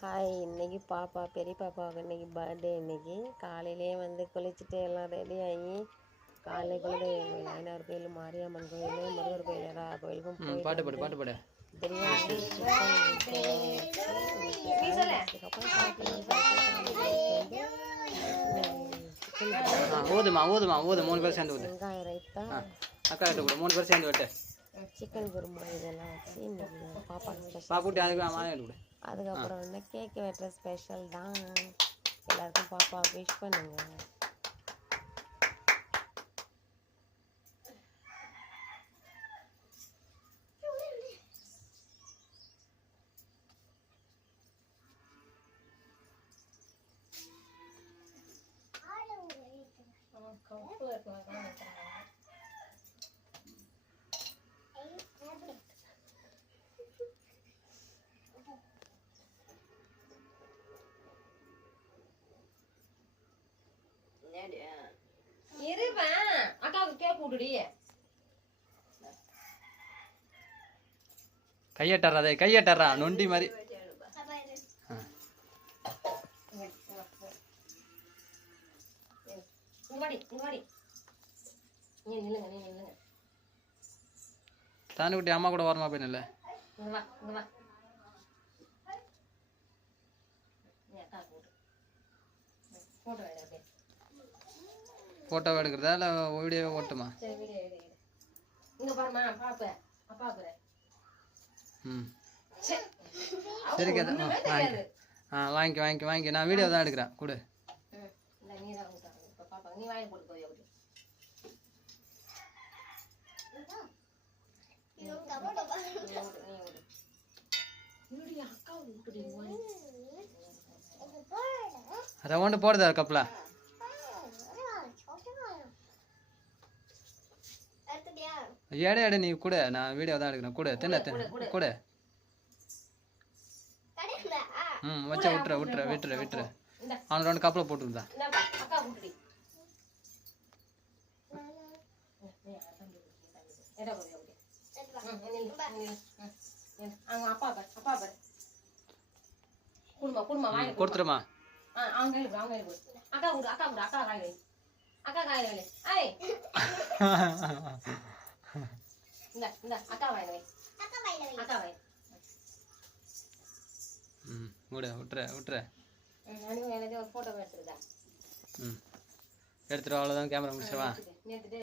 Hi, இன்னைக்கு பாப்பா பெரிய பாப்பாவுக்கு இன்னைக்கு பர்த்டே. இன்னைக்கு காலையிலே வந்து குளிச்சுட்டு எல்லாம் ரெடி ஆகி காலையில் குலதெய்வம் ஐநாறு கோயில், மாரியம்மன் கோயில், முருகர் கோயில் எல்லா கோயிலுக்கும் போயிட்டு பிரியாணி வெங்காயம் ரைத்தா சிக்கன் குருமா இதெல்லாம் வச்சு இன்னைக்கு பாப்பாவுக்கு ஸ்பெஷல். அதுக்கப்புறம் வந்து கேக்கு வெட்டுற ஸ்பெஷல் தான். எல்லாருக்கும் பாப்பா விஷ் பண்ணுங்க. கையட்டாரா கையட்டாரா நொண்டி மாதிரி தானுக்குட்டி அம்மா கூட வரமா போய் நல்ல போட்டோ எடுக்கிறதா இல்லை வீடியோவே ஓட்டுமா? ம் சரி கதை வாங்கி நான் வீடியோ தான் எடுக்கிறேன் கொடு. ரவுண்டு போடுதா கப்பலா? எடை நீ கூட நான் வீடியோ தான் எடுக்கிறேன் கூட கூட வச்சா விட்டுற அவன் ரெண்டு கப்பலை போட்டுருந்தா. கொடுத்துருமா விட்டுற எடுத்துட்டு அவ்வளோதான். கேமரா முடிச்சிருவா.